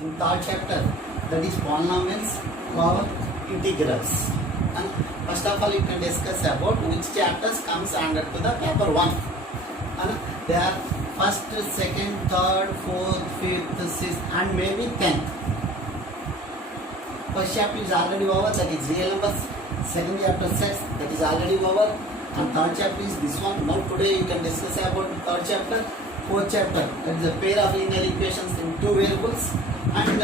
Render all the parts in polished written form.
in third chapter, that is polynomials, power, integrals. And first of all, you can discuss about which chapters comes under to the paper 1. And they are first, second, third, fourth, fifth, sixth, and maybe 10th. First chapter is already over, that is real numbers. Second chapter sets, that is already over. And third chapter is this one. Now today you can discuss about third chapter, fourth chapter, that is a pair of linear equations in two variables. And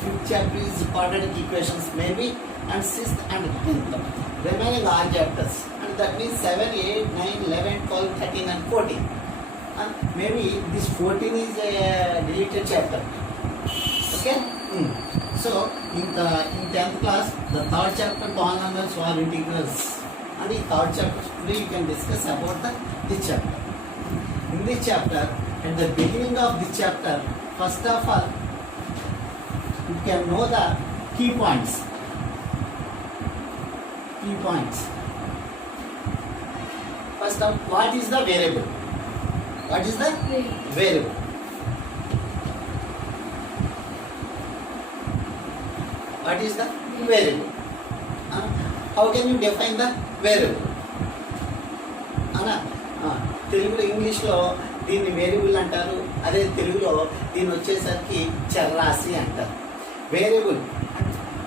fifth chapter is quadratic equations maybe. And sixth and 10th. Remaining all chapters. And that means 7, 8, 9, 11, 12, 13 and 14. And maybe this 14 is a deleted chapter. Okay? So in 10th class, the third chapter polynomials or integrals. And in third chapter today you can discuss about this chapter. In this chapter, at the beginning of this chapter, first of all, you can know the key points. Key points. First of all, what is the variable? What is the variable? What is the variable? How can you define the variable? తెలుగులో ఇంగ్లీష్లో దీన్ని variable అంటారు. అదే తెలుగులో దీన్ని వచ్చేసరికి చర్రాశి అంటారు.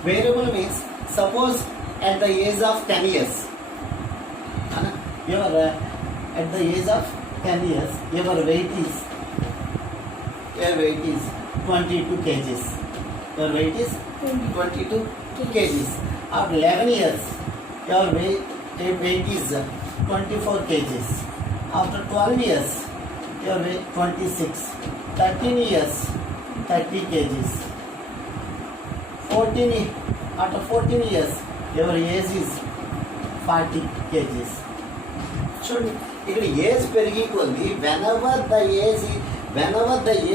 Variable means suppose at the age of 10 years, at the age of 10 years, your weight is 22 kgs. Your weight is 22 kgs. After 11 years, your weight is 24 kgs. After 12 years, your weight 26. 13 years, 30 kgs. After 14 years, your age is 40 kgs. చూడండి, ఇక్కడ age పెరిగి కొద్ది whenever the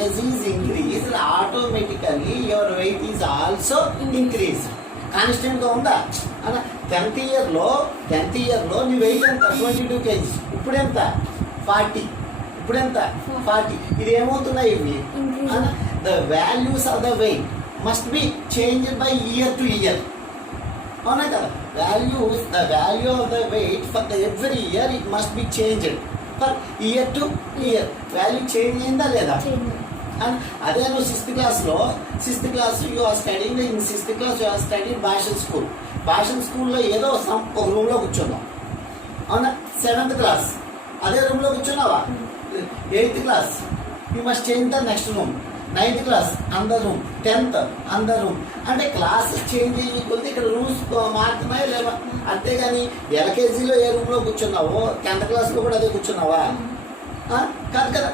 age is increased, automatically your weight is also increased. Constant గా ఉందా? అలా 10th year లో నీ wait ఎంత? 22 kgs. ఇప్పుడు ఎంత? 40. ఇప్పుడు ఎంత? 40. ఇది ఏమవుతున్నాయి ఇవి? The values of the weight must be changed by year to year. అవునా కదా? the value of the weight for the every year it must be changed for year to year. Value change అయిందా లేదా? అదే నువ్వు sixth class you are studying in sixth class you are studying భాషన్ స్కూల్లో ఏదో ఒక రూమ్లో కూర్చున్నావు. అవునా? 7th క్లాస్ అదే రూమ్లో కూర్చున్నావా? 8th class you must change the next room. 9th class అందర్ రూమ్. 10th అందర్ రూమ్. అంటే క్లాస్ చేంజ్ అయ్యి ఇక్కడ రూమ్స్ మారుతున్నాయా లేవా? అంతేగాని ఎల్కేజీలో ఏ రూమ్లో కూర్చున్నావో 10th క్లాస్లో కూడా అదే కూర్చున్నావా? కాదు కదా.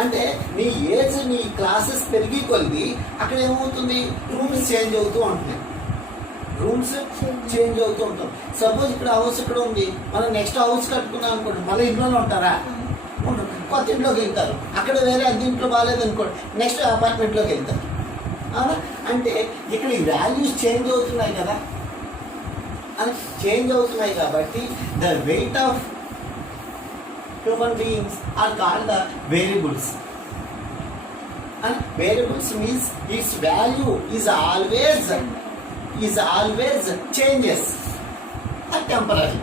అంటే నీ ఏజ్ నీ క్లాసెస్ పెరిగి కొద్ది అక్కడ ఏమవుతుంది? రూమ్స్ చేంజ్ అవుతూ ఉంటున్నాయి. ఉంటాం. సపోజ్ ఇక్కడ హౌస్ ఇక్కడ ఉంది, మనం నెక్స్ట్ హౌస్ కట్టుకున్నాం అనుకోండి, మళ్ళీ ఇంట్లోనే ఉంటారా? కొత్త ఇంట్లోకి వెళ్తారు. అక్కడ వేరే అది ఇంట్లో బాగాలేదు అనుకోండి, నెక్స్ట్ అపార్ట్మెంట్లోకి వెళ్తారు. అవునా? అంటే ఇక్కడ ఈ వాల్యూస్ చేంజ్ అవుతున్నాయి కదా. చేంజ్ అవుతున్నాయి కాబట్టి the weight of human beings are called the variables. And variables means its value is always changes or temporary.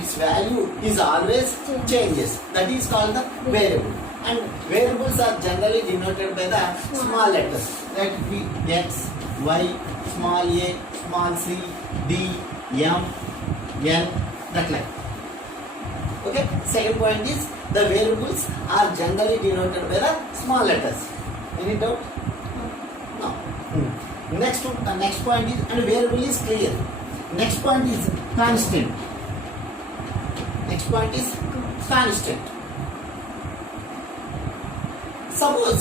Its value is always changes. That is called the variable. And variables are generally denoted by the small letters. Let it be X, Y, small a, small c, D, M, N, that like. Okay. Second point is the variables are generally denoted by the small letters. Any doubt? No. Next point is, and variable is clear. Next point is constant. Suppose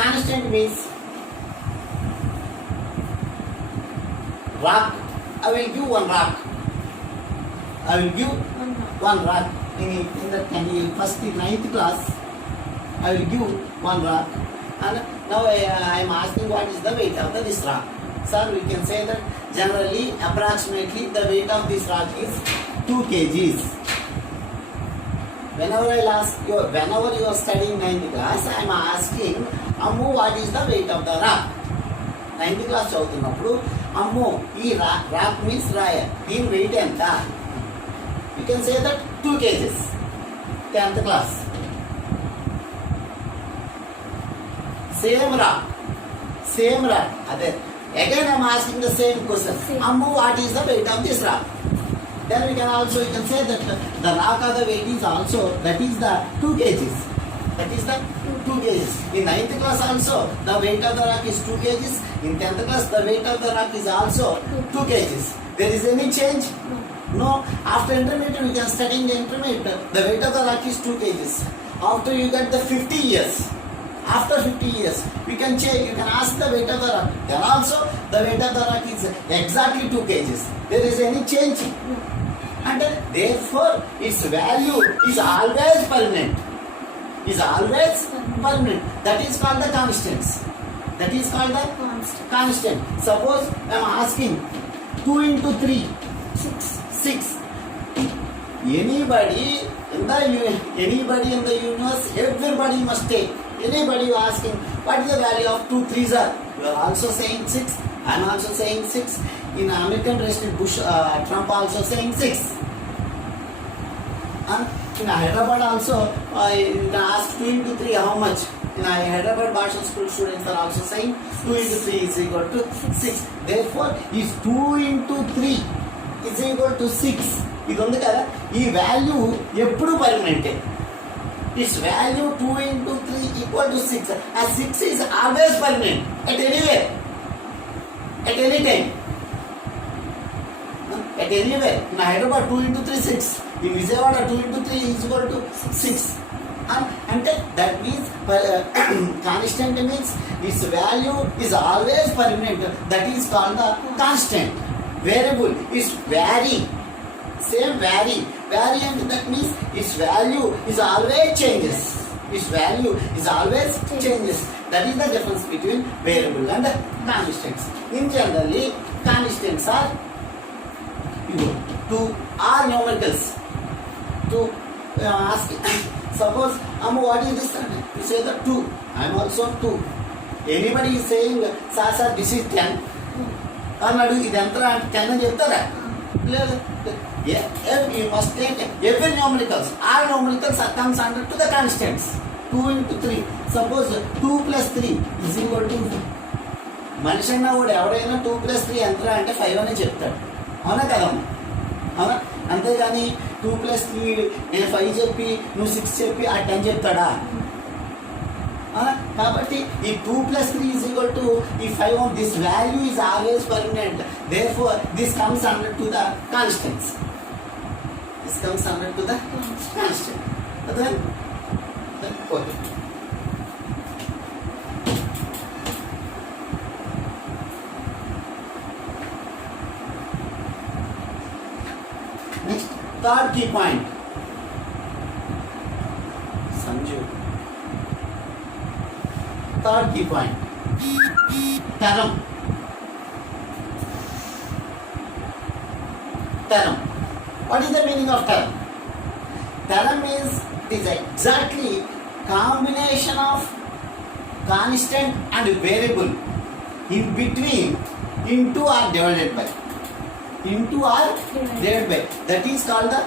constant means rock. I will give one rock. In the first 9th class, I will give one rock, and now I am asking what is the weight of this rock. Sir, we can say that generally, approximately, the weight of this rock is 2 kgs. Whenever you are studying 9th class, I am asking Ammu what is the weight of the rock. 9th class చదువుతున్నప్పుడు అమ్ము ఈ rock means రాయ, దీని wait ఎంత? You can say that 2 kgs. 10th class same rock అదే. Again I am asking the same question. Ammu, what is the weight of this rock? Then you can say that the rock of the weight is also, that is the 2 kgs. That is the 2 kgs. In 9th class also the weight of the rock is 2 kgs. In 10th class the weight of the rock is also 2 kgs. There is any change? No. After intermediate we can study in the intermediate. The weight of the rock is 2 kgs. After you get the 50 years. After 50 years, you can check, you can ask the weight of the rock. Then also, the weight of the rock is exactly 2 kgs. There is any change. And therefore, its value is always permanent. Is always permanent. That is called the constants. That is called the constant. Suppose I am asking 2 into 3. 6. Anybody in the universe, everybody must take. Anybody you asking, what is the value of 2 3s are? You are also saying 6. I am also saying 6. In American President Bush, Trump also saying 6. And in Hyderabad also, you can ask 2 into 3 how much? In Hyderabad Bhasha School students are also saying 2 into 3 is equal to 6. Therefore, is 2 into 3 is equal to 6. ఇది ఉంది కదా, ఈ value ఎప్పుడు పర్మనెంటే. Its value 2 into 3 equal to 6. As 6 is always permanent at anywhere, at any time, at anywhere. In Hyderabad 2 into 3 6. In Vijayawada 2 into 3 is equal to 6. And that means constant means its value is always permanent. That is called the constant. Variable is vary. Same variant, that means its value is always changes. Its value is always changes. That is the difference between variable and constants. In generally, constants are 2 are numericals. To ask, suppose what is this? You say that 2. I am also 2. Anybody is saying, sir, this is 10. అన్నాడు ఇది ఎంత 10 అని చెప్తారా? లేదు. You must take every numericals. All numericals comes under to the constants. 2 into 3. Suppose 2 plus 3 is equal to 2. మనిషి అన్న కూడా ఎవడైనా 2 plus 3 ఎంత అంటే 5 అని చెప్తాడు. అవునా కదమ్మా? అవునా? అంతేగాని 2 plus 3 నేను 5 చెప్పి నువ్వు 6 చెప్పి ఆ 10 చెప్తాడా? కాబట్టి ఈ 2 plus 3 is equal to ఈ 5. This value is always permanent. Therefore, this comes under to the constants. This comes under to the constant. Okay? Next, third key point. Sanju. Third key point. Theorem. What is the meaning of theorem? Theorem is exactly combination of constant and variable in between into or divided by. That is called the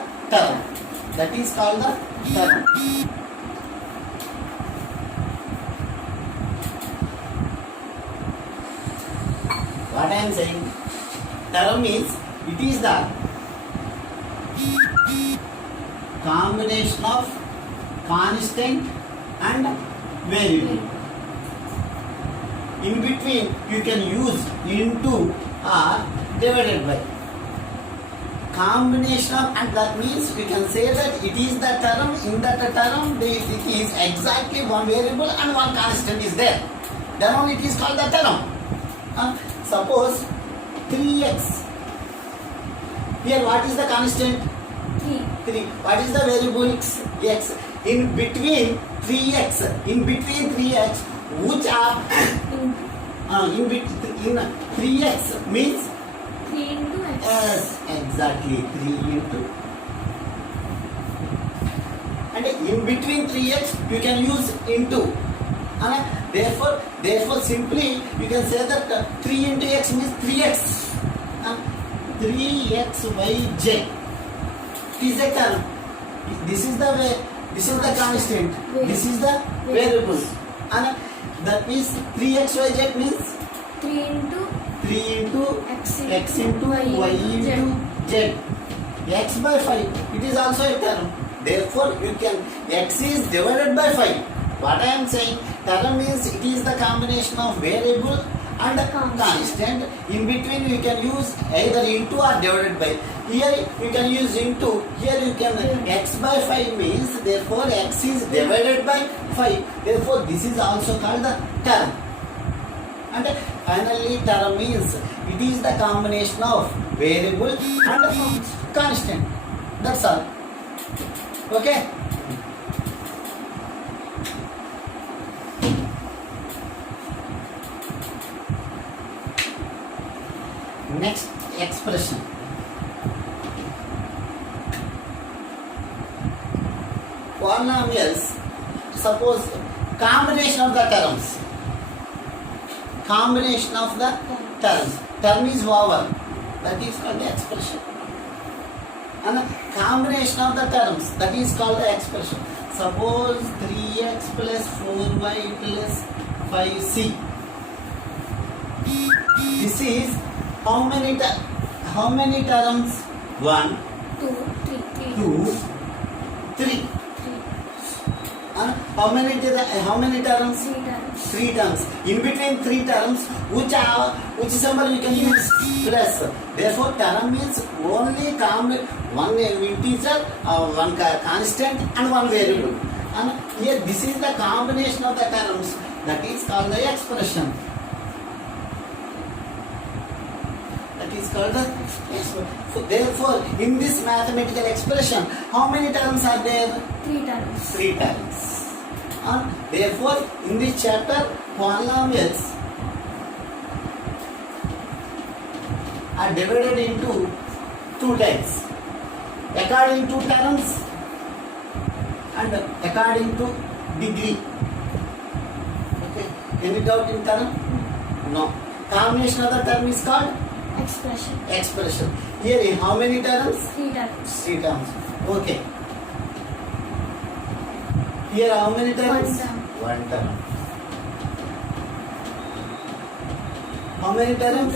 theorem. What I am saying, theorem is, it is the combination of constant and variable. In between you can use into or divided by. Combination of, and that means we can say that it is the term. In that term it is exactly one variable and one constant is there. Then only it is called the term. Suppose 3x. Here what is the constant? 3. What is the variable? X. In between 3x, which are in 3x means 3 into x. Yes, exactly 3 into. And in between 3x you can use into. Therefore, simply you can say that 3 into x means 3x. 3xyj is a term. This is the way. This is the constant. This is the variable. And that means 3xyz means 3 into x into y into z. X by 5. It is also a term. Therefore, you can x is divided by 5. What I am saying, term means it is the combination of variable and constant. In between you can use either into or divided by. Here you can use into. Here you can x by 5 means therefore x is divided by 5. Therefore this is also called the term. And finally term means it is the combination of variable and constant. That's all. Okay. Next expression. Polynomials, suppose combination of the terms. Combination of the terms. Term is vowel. That is called the expression. And the combination of the terms, that is called the expression. Suppose 3x plus 4y plus 5c. This is how many terms? 1, 2, 3. And how many terms? 3 terms. In between 3 terms, which symbol you can use? Plus. Therefore, term means only one integer, one constant, and one variable. And here, this is the combination of the terms. That is called the expression. Is called the expression. So therefore, in this mathematical expression, how many terms are there? 3 terms. 3 terms. And therefore, in this chapter, polynomials are divided into 2 types. According to terms and according to degree. Okay. Any doubt in term? No. Combination of the term is called expression. Here in how many terms? 3 terms. 3 terms. Okay. Here how many terms? 1 term. How many terms?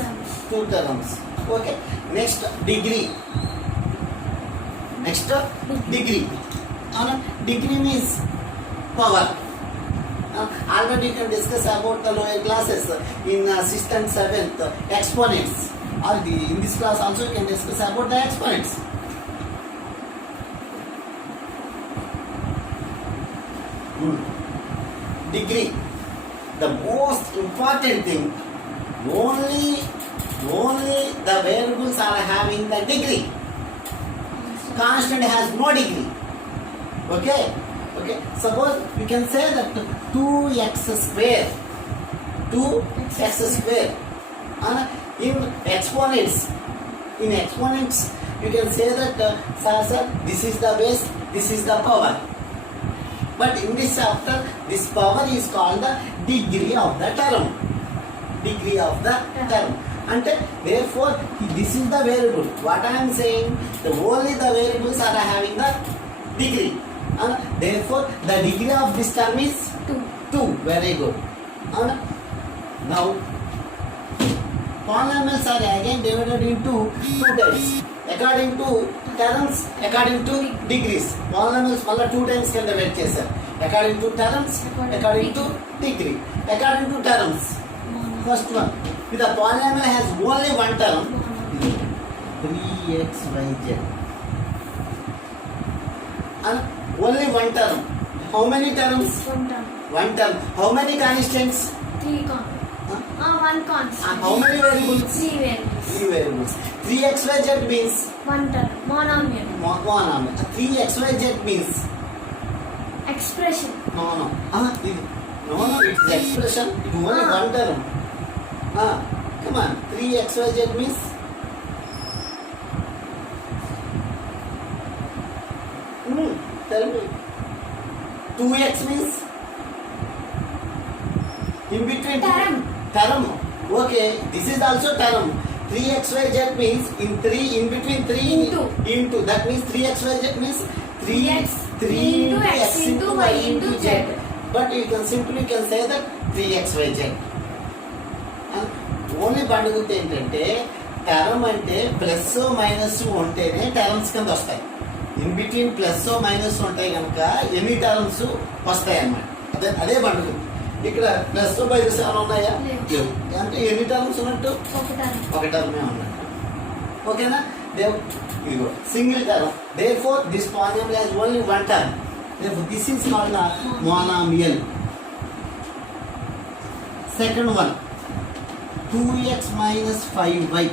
2 terms. Okay. Next degree. Degree. Degree means power. Already you can discuss about the lower classes in 6th and 7th exponents. Or in this class also you can discuss about the exponents. Degree. The most important thing, only the variables are having the degree. Constant has no degree. Okay. Suppose we can say that 2x square. 2x square. In exponents, you can say that sir, this is the base, this is the power. But in this chapter, this power is called the degree of the term. And therefore, this is the variable. What I am saying, only the variables are having the degree. And therefore, the degree of this term is 2. Very good. And now, polynomials are again divided into 2 types. According to terms, according to degrees. Polynomials malla 2 times can divide chesaru. According to terms, according to degree. According to terms. First one. If the polynomial has only 1 term, 3xyz. And only 1 term. How many terms? 1 term. 1 term. How many constants? 3 constants. 1 constant. How many variables? 3 variables. 3 variables. 3xyz means 1 term. Monomial. 3xyz means Expression. no. No, it's expression. It only 1 term. Come on. 3xyz means tell me. 2x means In between Term. term. Okay, this is also term. 3xyz means in between 3 into that means 3xyz means 3 into x into y into z. But you can simply say that 3xyz. And only బండుగుర్తు ఏంటంటే term అంటే plus minus ఉంటేనే terms కింద వస్తాయి. In between plus minus ఉంటాయి కనుక ఎన్ని terms వస్తాయి అన్నమాట. అదే బండుగుర్తు. ఇక్కడ ప్లస్ మైనస్ ఏమైనా ఉన్నాయా? లేవు. అంటే ఎన్ని టర్మ్స్ ఉన్నట్టు? ఒక టర్మే ఉన్నట్టు. ఓకేనా? ఇదిగో single term. Therefore this polynomial has only one term. Therefore this is called a monomial. Second one, 2x minus 5y.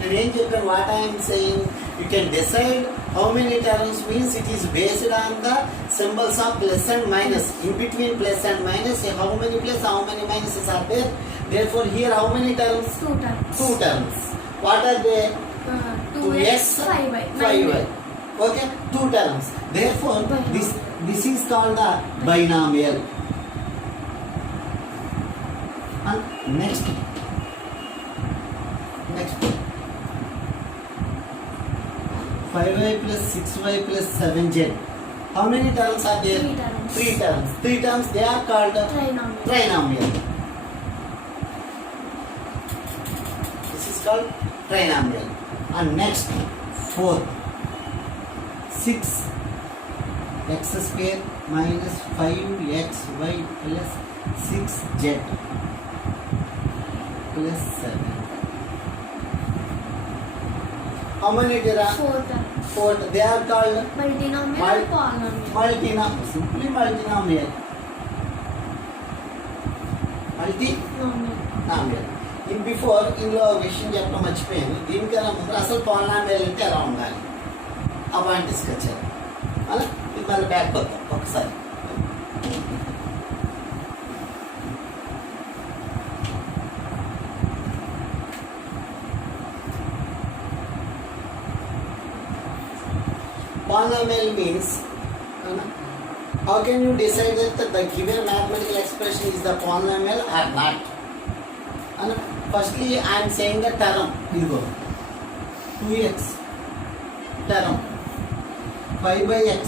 And then you can, what I am saying, you can decide how many terms means it is based on the symbols of plus and minus. In between plus and minus, how many plus, how many minuses are there. Therefore here how many terms? 2 terms. 2 terms. What are they? 2x 5y. Okay, 2 terms. Therefore this is called a binomial. And next 5y plus 6y plus 7z. How many terms are there? 3 terms. 3 terms. 3 terms, they are called trinomial. This is called trinomial. And next 4, 6x square minus 5xy plus 6z plus 7. How many there are? 4 terms. 4. They are called Multinomial and polynomial. multinomial. Simply multinomial. Multinomial. In before ఇందులో విషయం చెప్పడం మర్చిపోయాను. దీనికన్నా ముందు అసలు polynomial అంటే ఎలా ఉండాలి ఆ పాయింట్ డిస్కస్ చేయాలి. అలా ఇది మళ్ళీ బ్యాక్ వద్దాం ఒకసారి. Polynomial means how can you decide that the given mathematical expression is the polynomial or not? And firstly I am saying the term. You go 2x term, 5 by x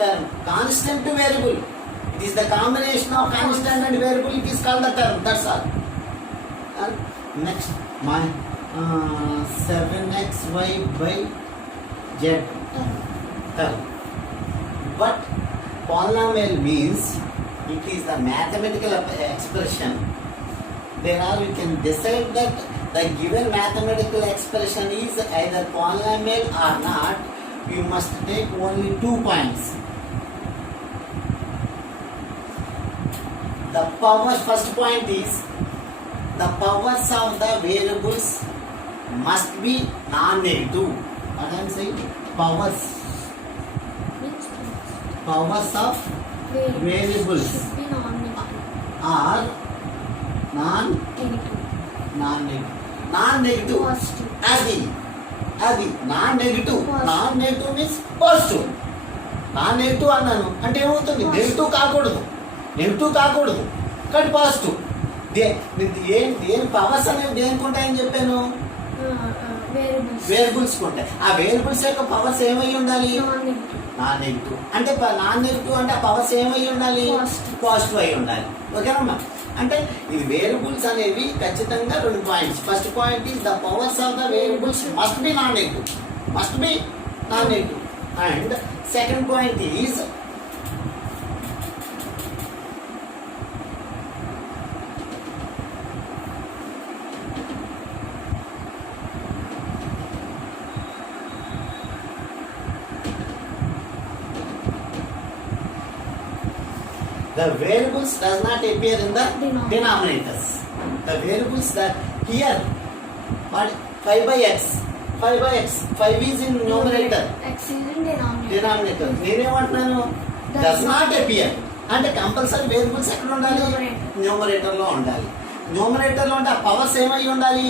term, constant to variable. It is the combination of constant and variable. It is called the term. That's all. And next my 7xy by z term. But polynomial means it is the mathematical expression. There we can decide that the given mathematical expression is either polynomial or not. You must take only 2 points. The powers, first point is the powers of the variables must be non-negative. What I am saying? Powers of variables are non-negative. అది non-negative. Non-negative means positive. Non-negative అన్నాను అంటే ఏమవుతుంది? Negative కాకూడదు కానీ positive. దేని powers అనేవి దేనికి ఉంటాయని చెప్పాను? వేరియబుల్స్ ఉంటాయి. ఆ వేరియబుల్స్ యొక్క పవర్స్ ఏమై ఉండాలి? Non negative. అంటే నాన్ నెగిటివ్ అంటే ఆ పవర్స్ ఏమై ఉండాలి? పాజిటివ్ అయి ఉండాలి. ఓకేనమ్మా? అంటే ఇది వేరియబుల్స్ అనేవి ఖచ్చితంగా 2 points. First point is the powers of the variables must be non negative. And second point is the variables does not appear in the denominators. The variables that here, what 5 by x, 5 is in numerator. X is in Denominator. నేనేమంటున్నాను? Does not appear. అంటే compulsory variables ఎక్కడ ఉండాలి? Numerator లో ఉండాలి. Numerator లో ఉంటే ఆ powers ఏమై ఉండాలి?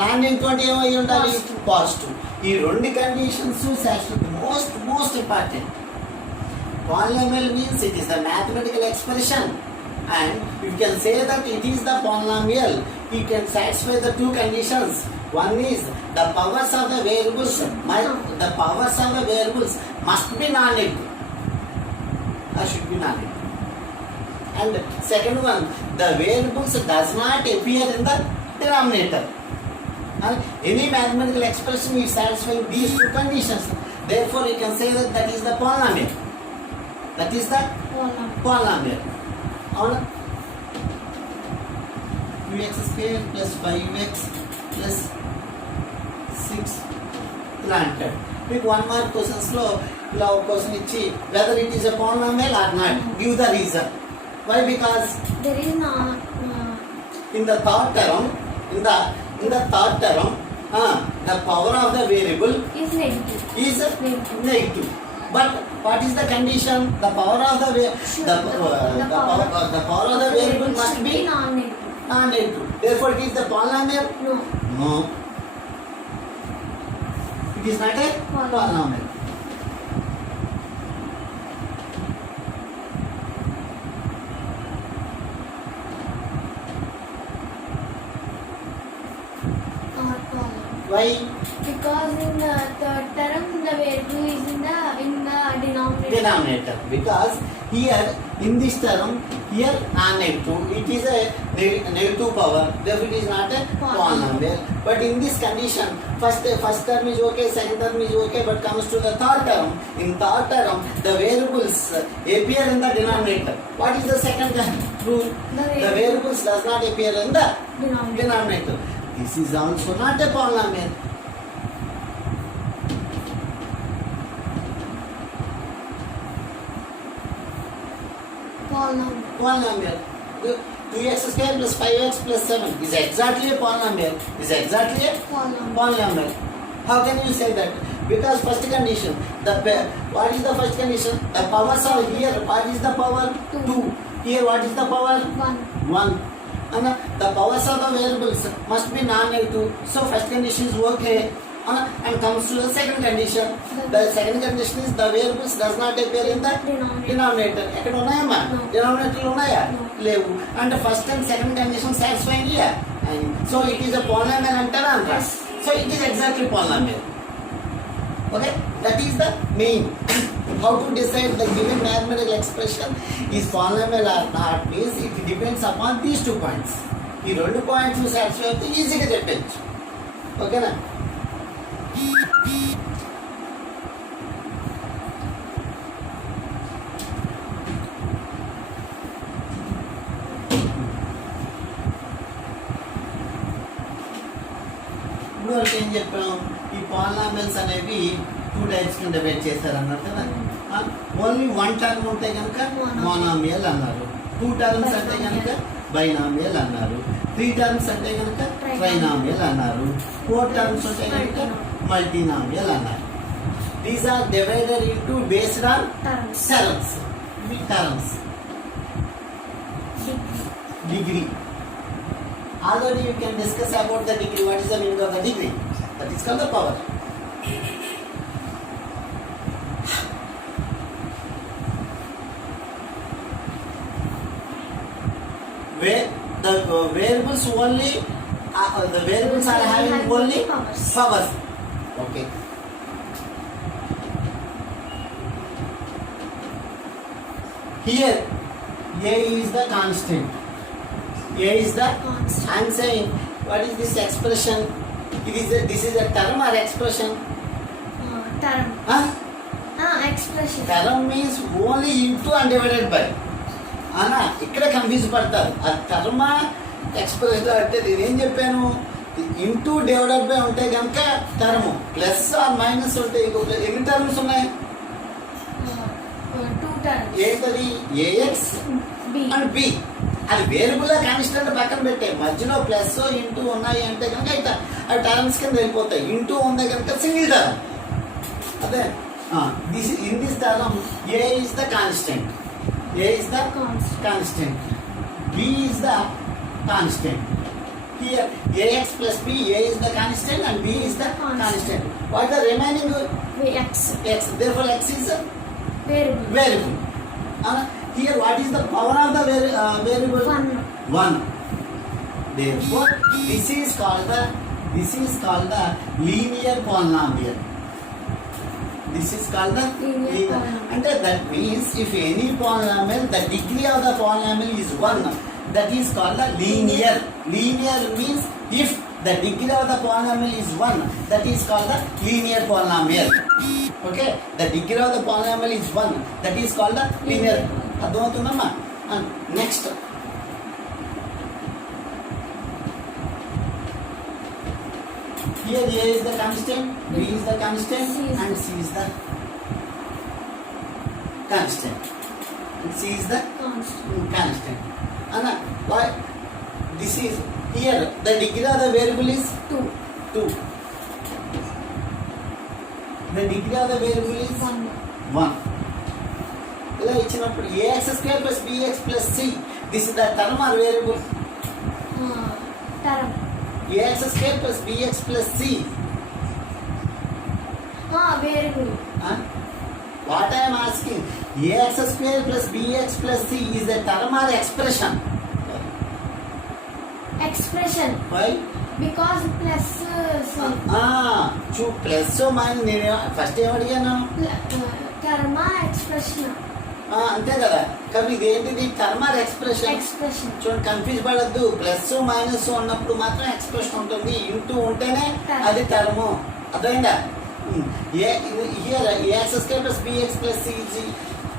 నాన్ నెగిటివ్ అంటే ఏమై ఉండాలి? పాజిటివ్. ఈ 2 conditions most important. Polynomial means it is the mathematical expression, and you can say that it is the polynomial. You can satisfy the two conditions. One is the powers of the variables must be non-negative. Should be non-negative. And second one, the variables does not appear in the denominator. Any mathematical expression is satisfying these two conditions. Therefore, you can say that that is the polynomial. That is the polynomial. 2x square plus 5x plus 6 granted. Pick one mark questions లో ఇలా ఒక question ఇచ్చి whether it is a polynomial or not, give the reason. Why? Because there is not in the third term, the power of the variable is negative. is negative. But what is the condition? The power of the power of the variable must be non-negative. non-negative. Therefore, it is the polynomial. No. No. It is not a polynomial. Not polynomial. Why? Because in the third term the variable is in the denominator. Denominator. Because here in this term, here non-negative, it is a negative power. Therefore, it is not a polynomial. But in this condition, first term is okay, second term is okay, but comes to the third term. In third term, the variables appear in the denominator. What is the second rule? The variables does not appear in the denominator. This is also not a polynomial. Polynomial. 2x square plus 5x plus 7 is exactly a polynomial. Is exactly a polynomial. How can you say that? Because first condition, what is the first condition? The powers are here. What is the power? 2. Here, what is the power? 1. And the powers of the variables must be non-negative. So first condition is okay. And comes to the second condition. The second condition is the variables does not appear in the denominator. ఎక్కడ ఉన్నాయమ్మా? Denominator ఉన్నాయా? లేవు. And the first and second condition satisfying here. And so it is a polynomial అంటారా అంటారా? So it is exactly polynomial. Okay, that is the main. How to decide the given mathematical expression is polynomial or not means it depends upon these 2 points. ఈ 2 points satisfy అయితే ఈజీగా చెప్పచ్చు. ఓకేనా? ఇప్పటివరకు ఏం చెప్పాం? ఈ పాలినామియల్స్ అనేవి 2 టైప్స్ కింద డివైడ్ చేశారు అన్నారు కదా. ఓన్లీ 1 టర్మ్ ఉంటే కనుక మోనామియల్ అన్నారు, 2 టర్మ్స్ అంటే కనుక బైనామియల్ అన్నారు, 3 టర్మ్స్ అంటే కనుక ట్రైనామియల్ అన్నారు, 4 టర్మ్స్ ఉంటే కనుక మల్టీనామియల్ అన్నారు. These are divided into based on terms. Terms degree. Already you can discuss about the degree. What is the meaning of the degree? That is called the power. Where the variables only, the variables are having only powers. Okay. Here, A is the constant. A is the constant. I am saying, what is this expression? This is a term or expression? Term. Huh? Expression. Term means only into and divided by. అనా ఇక్కడ confuse పడతారు. ఆ term expression అంటే నేనేం చెప్పాను, into divided by ఉంటే కనుక term, plus are minus ఉంటే ఎన్ని టర్మ్స్ ఉన్నాయి? 2 terms. ఏంటది? A x and b. అది వేరియబుల్ కాన్స్టెంట్ పక్కన పెట్టే, మధ్యలో ప్లస్ ఇంటూ ఉన్నాయి అంటే కనుక అవి టర్మ్స్ కింద వెళ్ళిపోతాయి. ఇంటూ ఉంది కనుక సింగిల్ టర్మ్. అదే in this term A is the constant, A is the constant, B is the constant. Here AX plus B, A is the constant and B is the constant. What is the remaining? X. X. Therefore X is variable. Here what is the power of the variable? 1. Therefore this is called the linear polynomial. This is called the linear. And that means if any polynomial, the degree of the polynomial is 1, that is called the linear. Linear means if the degree of the polynomial is 1, that is called the linear polynomial. Okay, the degree of the polynomial is 1, that is called the linear. అర్థమవుతుందమ్మా? Next here A is the constant, B is the constant, and C is the constant. C is the constant. Anna, why? This is here the degree of the variable is 2. The degree of the variable is 1. ఇలా ఇచ్చినప్పుడు ax square plus bx plus c, this is the term or variable? Term. ax square plus bx plus c. Variable. What I am asking, ax square plus bx plus c is a term or expression? Expression. Why? Because plus plus minus నేను first ఏం అడిగాను? term expression. అంతే కదా. కానీ ఇదేంటిది term or expression? చూడండి, confuse పడద్దు. Plus minus ఉన్నప్పుడు మాత్రం ఎక్స్ప్రెషన్ ఉంటుంది, ఇంటూ ఉంటేనే అది టర్మ్. అర్థమైందా? Here ax square plus bx plus c,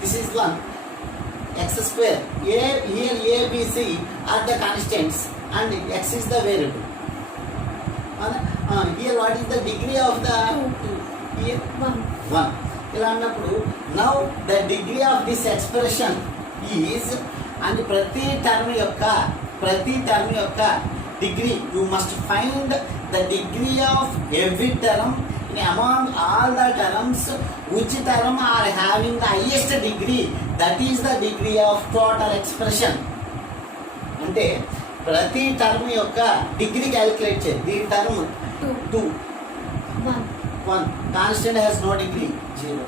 this is 1. x square, here a b c are the constants and x is the variable. Here what is the degree of the 2? 1. ఇలా అన్నప్పుడు now the degree of this expression is, and ప్రతి term యొక్క degree you must find the degree of every term among all the terms which term are having the highest degree, that is the degree of total expression. అంటే ప్రతి term యొక్క degree calculate చేయాలి. దీని term 2, 1, constant has no degree, 0.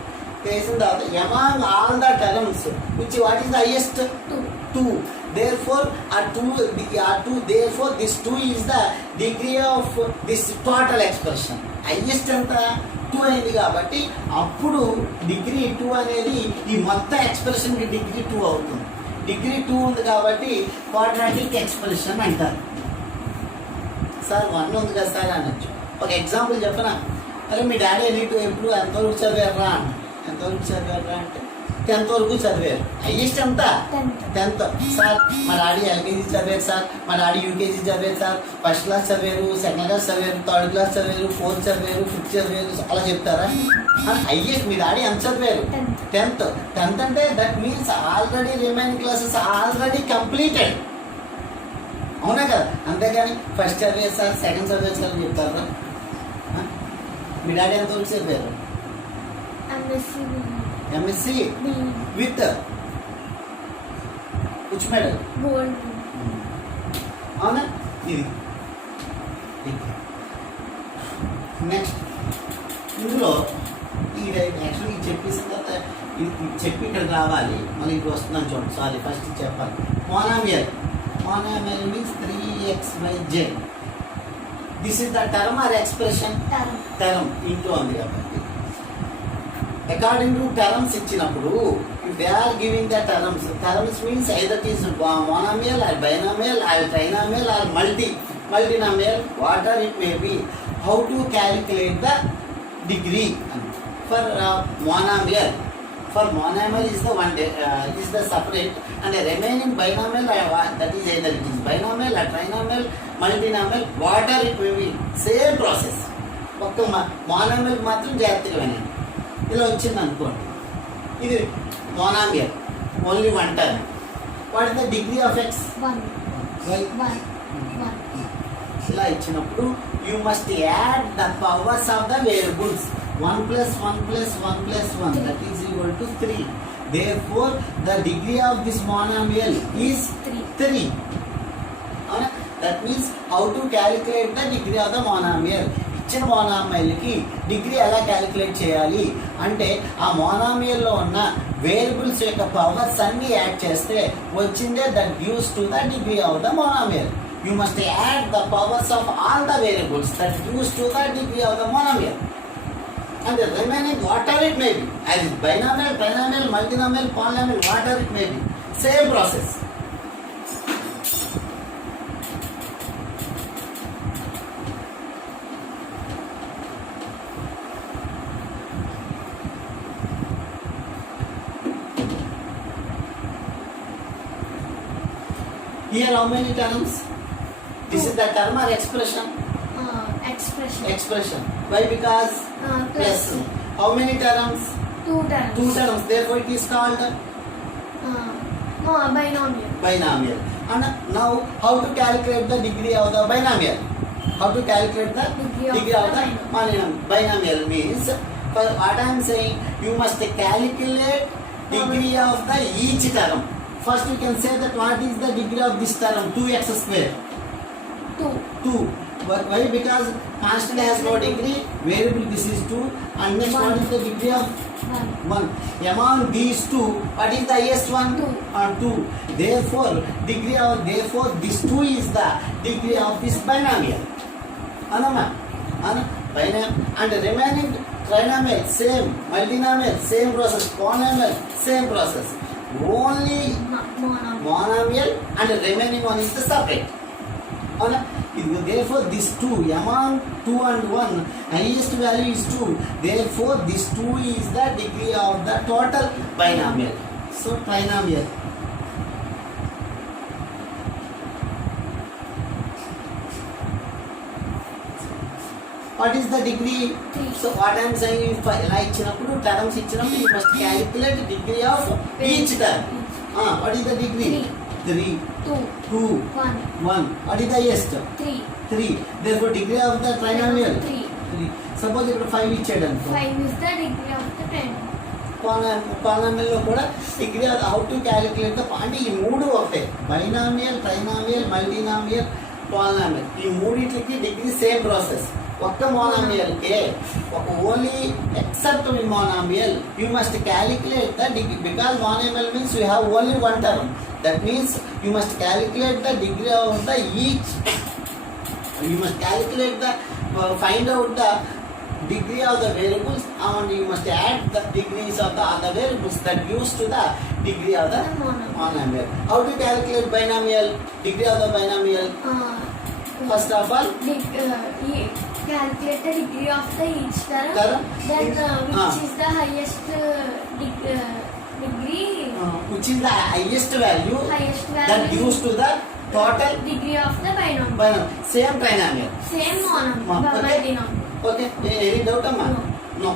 Among all the terms, which what is the highest? 2. Therefore, therefore this 2 is the degree of this total expression. Highest anta 2 అయింది కాబట్టి అప్పుడు degree 2 అనేది ఈ మొత్తం ఎక్స్ప్రెషన్ కి డిగ్రీ 2 అవుతుంది. డిగ్రీ 2 ఉంది కాబట్టి క్వాడ్రాటిక్ ఎక్స్ప్రెషన్ అంటారు. సార్ 1 ఉంది కదా సార్ అనొచ్చు. ఒక ఎగ్జాంపుల్ చెప్పనా? అరే మీ డాడీ ఎప్పుడు ఎంతవరకు చదివారా అన్న. ఎంతవరకు చదివారా అంటే 10th వరకు చదివారు. హైయెస్ట్ ఎంత? 10th. సార్ మా డాడీ ఎల్కేజీ చదివారు సార్, మా డాడీ యూకేజీ చదివారు సార్, ఫస్ట్ క్లాస్ చదివారు, సెకండ్ క్లాస్ చదివారు, థర్డ్ క్లాస్ చదివారు, 4th చదివారు, 5th చదివారు, అలా చెప్తారా? హైయెస్ట్ మీ డాడీ ఎంత చదివారు? 10th. 10th అంటే that means already remaining classes already completed. అవునా కదా? అంతేగాని ఫస్ట్ చదివారు సార్, సెకండ్ చదివారు సార్ అని చెప్తారా? మీ డాడీ ఎంత వరకు చదివారు? MSc with which medal? Gold. అవునా? ఇది నెక్స్ట్ ఇందులో ఇది యాక్చువల్లీ చెప్పేసిన తర్వాత చెప్పి ఇక్కడ రావాలి, మళ్ళీ ఇప్పుడు వస్తున్నాను చూడండి. సారీ, ఫస్ట్ చెప్పాలి. Monomial means 3x/z. This is the term or expression? Term into ఉంది కాబట్టి అకార్డింగ్ టు టర్మ్స్ ఇచ్చినప్పుడు they are giving the terms means either it is monomial or binomial or trinomial or multinomial, whatever it may be. How to calculate the degree for monomial? For monomial is the one is the separate, and the remaining binomial that is either it is binomial or trinomial, multinomial, whatever it may be, same process. ఒక్క monomial మాత్రం జాగ్రత్తగా వినండి. ఇలా వచ్చింది అనుకోండి, ఇది monomial, only one term. What is the degree of X? 1. ఇలా ఇచ్చినప్పుడు you must add the powers of the variables. 1 + 1 + 1 + 1 that is equal to 3. Therefore the degree of this monomial is 3. That means how to calculate the degree of the monomial. ఇచ్చిన మోనామియల్కి degree ఎలా calculate చేయాలి అంటే ఆ మోనామియల్లో ఉన్న variables యొక్క powers అన్ని add చేస్తే వచ్చిందే that gives to the degree of the monomial. You must add the powers of all the variables that gives to the degree of the monomial. And the remaining whatever it may be, as is binomial, trinomial, multinomial, polynomial, whatever it may be, same process. Here how many terms? This is the term or expression? Expression. Expression. Why? Because plus. How many terms? 2 terms. 2 terms. Therefore it is called Binomial. binomial. And now how to calculate the degree of the binomial? How to calculate the degree of the binomial means, for what I am saying, you must calculate degree of the each term. First you can say that what is the degree of this term? 2x square. 2. Why? Because constant has no degree, variable this is 2, and next what is the degree of 1. Among these two, what is the highest one? 2. Therefore this 2 is the degree of this binomial. Anama? Binomial. And the remaining trinomial same, multinomial same process, polynomial same process. Only monomial and the remaining one is the separate. Therefore this 2, among 2 and 1, highest value is 2. Therefore this 2 is the degree of the total binomial. So trinomial. What is the degree? 3. So what I am saying, if ఇలా ఇచ్చినప్పుడు terms ఇచ్చినప్పుడు you must calculate the degree of each term. What is the degree? 3. 2. 1. What is the highest? 3. Therefore degree of the trinomial? 3. Suppose ఇక్కడ 5 ఇచ్చాడు అనుకో. 5 is the degree of the polynomial లో కూడా degree how to calculate the, అంటే ఈ మూడు ఒకటే, binomial, trinomial, multinomial, polynomial, ఈ మూడింటికి డిగ్రీ సేమ్ ప్రాసెస్. ఒక్క మోనామియల్కే only except in monomial you must calculate the degree, because monomial means you have only one term. That means you must calculate the degree of the each. You must calculate the find out the degree of the variables, and you must add the degrees of the other variables that gives to the degree of the monomial. How to calculate binomial degree of the binomial? First of all, calculate the degree of the each term. Then which is the highest degree. Which is the highest value that gives to the total degree of the binomial. Same trinomial. Same monomial. Okay. Any doubt, Amma? No.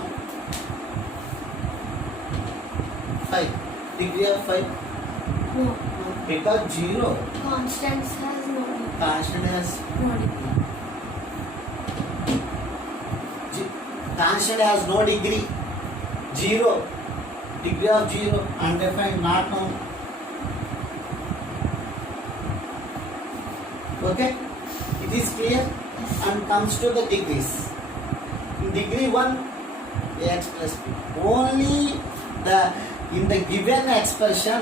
5. Degree of 5? No. Because 0. Constant has no degree. Constant has no degree. Constant has no degree. 0. Degree of 0, undefined, not known. Okay? It is clear? And comes to the degrees. In degree 1, ax plus b. Only in the given expression,